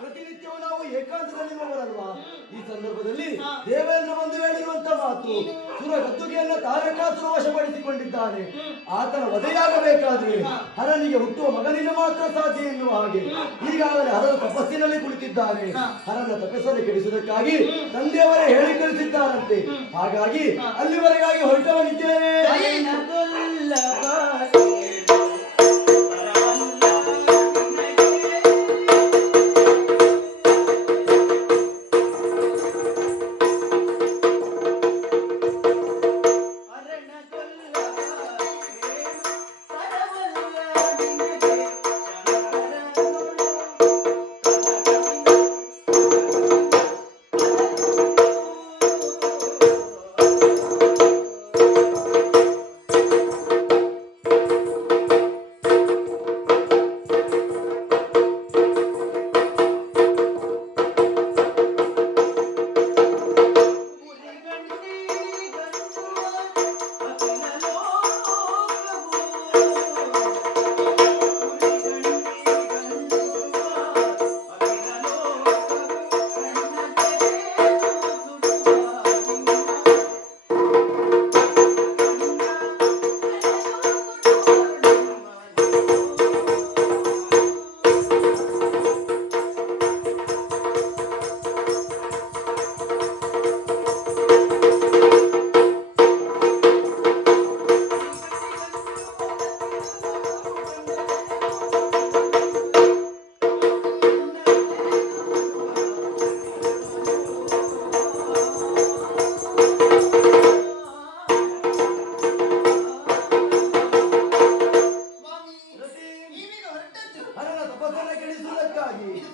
ಪ್ರತಿನಿತ್ಯವೂ ನಾವು ಏಕಾಂತದಲ್ಲಿರುವವರಲ್ವಾ? ಈ ಸಂದರ್ಭದಲ್ಲಿ ದೇವೇಂದ್ರ ಬಂದು ಹೇಳಿರುವಂತ ಮಾತು, ಸುರ ಗದ್ದುಗೆಯನ್ನ ತಾರಕಾಸುರ ವಶಪಡಿಸಿಕೊಂಡಿದ್ದಾನೆ. ಆತನ ವಧೆಯಾಗಬೇಕಾದ್ರೆ ಹರನಿಗೆ ಹುಟ್ಟುವ ಮಗನಿಗೆ ಮಾತ್ರ ಸಾಧ್ಯ ಎನ್ನುವ ಹಾಗೆ ಈಗಾಗಲೇ ಹರನ ತಪಸ್ಸಿನಲ್ಲಿ ಕುಳಿತಿದ್ದಾನೆ. ಹರನ ತಪಸ್ಸನ್ನು ಕೆಡಿಸುವುದಕ್ಕಾಗಿ ತಂದೆಯವರೇ ಹೇಳಿ ಕಳಿಸಿದ್ದಾರಂತೆ. ಹಾಗಾಗಿ ಅಲ್ಲಿವರೆಗಾಗಿ ಹೊರಟವನಿದ್ದೇನೆ.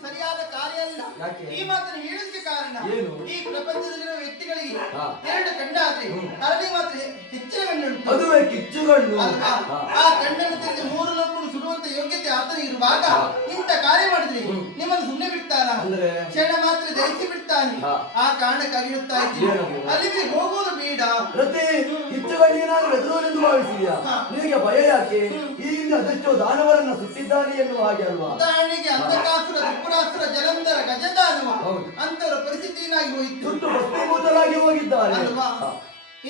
ಸರಿಯಾದ ಕಾರ್ಯ ಅಲ್ಲ. ಈ ಮಾತನ್ನು ಹೇಳಲಿಕ್ಕೆ ಕಾರಣ ಈ ಪ್ರಪಂಚದಲ್ಲಿರುವ ವ್ಯಕ್ತಿಗಳಿಗೆ ಎರಡು ಕಣ್ಣಾದ್ರೆ ಹರಡಿ ಮಾತ್ರ ಹೆಚ್ಚಿನ ಕಣ್ಣುಂಟು. ಅದುವೇ ಕಿಚ್ಚುಗಣ್ಣು. ಆ ಕಣ್ಣನ್ನು ತೆಗೆದು ಮೂರು ಲೋಕವನ್ನು ಸುಡುವಂತ ಯೋಗ್ಯತೆ ಆತನಿಗೆ ಇರುವಾಗ ಇಂಥ ಕಾರ್ಯ ಮಾಡಿದ್ರೆ ನಿಮ್ಮನ್ನು ಸುಮ್ಮನೆ ಬಿಡ್ತಾನ? ಕ್ಷಣ ಮಾತ್ರ ದಹಿಸಿ ಬಿಡ್ತಾನೆ. ಆ ಕಾರಣಕ್ಕಾಗಿ ಹೇಳ್ತಾ ಇದ್ದೀನಿ, ಅಲ್ಲಿಗೆ ಹೋಗೋದು ಬೇಡ. ಕಿಚ್ಚುಗಣ್ಣಿಗೆ ನಾನು ಎದುರುವನೆಂದು ಭಾವಿಸಿದ್ಯಾ? ನಿನಗೆ ಭಯ ಯಾಕೆ? ಈ ಹಿಂದೆ ಅದೆಷ್ಟೋ ದಾನವರನ್ನ ಸುಟ್ಟಿದ್ದಾನೆ ಎನ್ನುವ ಹಾಗೆ ಅಲ್ವಾ? ಉದಾಹರಣೆಗೆ ಅಂಧಕಾಸುರ, ತ್ರಿಪುರಾಸುರ, ಜಲಂಧರ, ಗಜದಾನವ ಅಂತವರ ಪರಿಸ್ಥಿತಿ ಏನಾಗಿ ಹೋಯಿತು? ಸುಟ್ಟು ಭಸ್ಮೀಭೂತರಾಗಿ ಹೋಗಿದ್ದಾರೆ ಅಲ್ವಾ?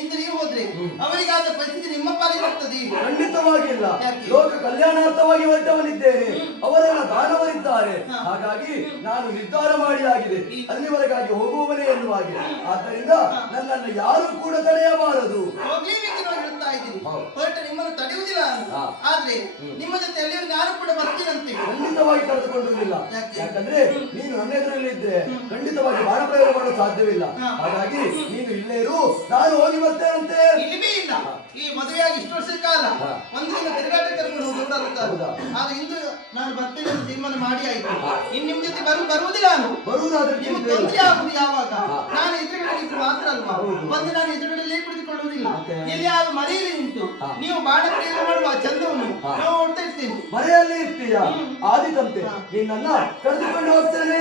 ಇಂದು ನೀವು ಹೋದ್ರೆ ಅವರಿಗಾದ ಪರಿಸ್ಥಿತಿ ನಿಮ್ಮ ಪಾಲಿಗೆ ಬರ್ತದೆ? ಖಂಡಿತವಾಗಿಲ್ಲ. ಲೋಕ ಕಲ್ಯಾಣಾರ್ಥವಾಗಿ ಹೊರಟವನಿದ್ದೇನೆ, ಅವರೆಲ್ಲ ದಾನವರಿದ್ದಾರೆ. ಹಾಗಾಗಿ ನಾನು ನಿರ್ಧಾರ ಮಾಡಿಯಾಗಿದೆ, ಅಲ್ಲಿವರೆಗಾಗಿ ಹೋಗುವವನೇ ಎನ್ನುವಾಗೆ. ಆದ್ದರಿಂದ ನನ್ನನ್ನು ಯಾರು ಕೂಡ ತಡೆಯಬಾರದು. ಹೋಗ್ಲೇಬೇಕು. ಬರ್ತಾ ಇದ್ದೀನಿ ಹೌದು. ಹೊರಟ ನಿಮ್ಮನ್ನು ತಡೆಯುವುದಿಲ್ಲ ನಾನು. ಹಾ. ಆದ್ರೆ ನಿಮ್ಮ ಜೊತೆ ಎಲ್ಲಿಯೂ ನಾನು ಕೂಡ ಬರ್ತೀನಂತೆ. ಖಂಡಿತವಾಗಿ ಕರೆದುಕೊಂಡಿರುವುದಿಲ್ಲ. ಯಾಕೆ? ಯಾಕಂದ್ರೆ ನೀನು ನನ್ನ ಎದುರಲ್ಲಿ ಇದ್ರೆ ಖಂಡಿತವಾಗಿ ಬಾಣ ಪ್ರಯೋಗ ಮಾಡಲು ಸಾಧ್ಯವಿಲ್ಲ. ಹಾ. ಹಾಗಾಗಿ ನೀನು ಇಲ್ಲೇ ಇರು, ನಾನು ಹೋಗಿ ಬರ್ತೇನಂತೆ. ಇಲ್ಲಿವೇ ಇಲ್ಲ. ಈ ಮದುವೆಯಾಗಿ ಇಷ್ಟು ವರ್ಷದ ಕಾಲ ಹಾ. ಒಂದು ದಿನ ತಿರುಗಾಟ ಕರ್ಕೊಂಡು ಹೋಗುವುದಾಗುತ್ತಾರೆ. ಹೌದಾ? ಆದ್ರೆ ಇಂದು ನಾನು ಬರ್ತೇನೆ ಅಂತ ತೀರ್ಮಾನ ಮಾಡಿ ಆಯ್ತು. ಹಾ. ಇನ್ನು ನಿಮ್ ಜೊತೆ ಬರುವುದಿಲ್ಲ ನಾನು. ಬರುವುದಾದ್ರೆ ನಿಮ್ಗೆ ಚಿಂತೆ ಇಲ್ಲ. ತೊಂದರೆ ಆಗುದು ಯಾವಾಗ? ಹಾ. ನಾನು ಎದುರುಗಡೆ ಇದ್ದು ಮಾತ್ರ ಅಲ್ವಾ? ಹೌದು. ಬಂದು ನಾನು ಎದುರುಗಡೆ ಕುಳಿತುಕೊಳ್ಳುವುದಿಲ್ಲ. ಮತ್ತೆ? ಎಲ್ಲಿಯಾದ್ರೂ ಮನೆಯಲ್ಲಿ ನಿಂತು ಹಾ. ನೀವು ಬಾಣ ಪ್ರಯೋಗ ಮಾಡುವ ಚಂದವನ್ನು ಹಾ. ನಾವು ನೋಡ್ತಾ ಇರ್ತೇನೆ. ಮನೆಯಲ್ಲಿ ಇರ್ತೀಯ ಹ್ಮ್. ಆದಿತಂತೆ ಹಾ. ನಿನ್ನನ್ನ ಕರೆದುಕೊಂಡು ಹೋಗ್ತೇನೆ.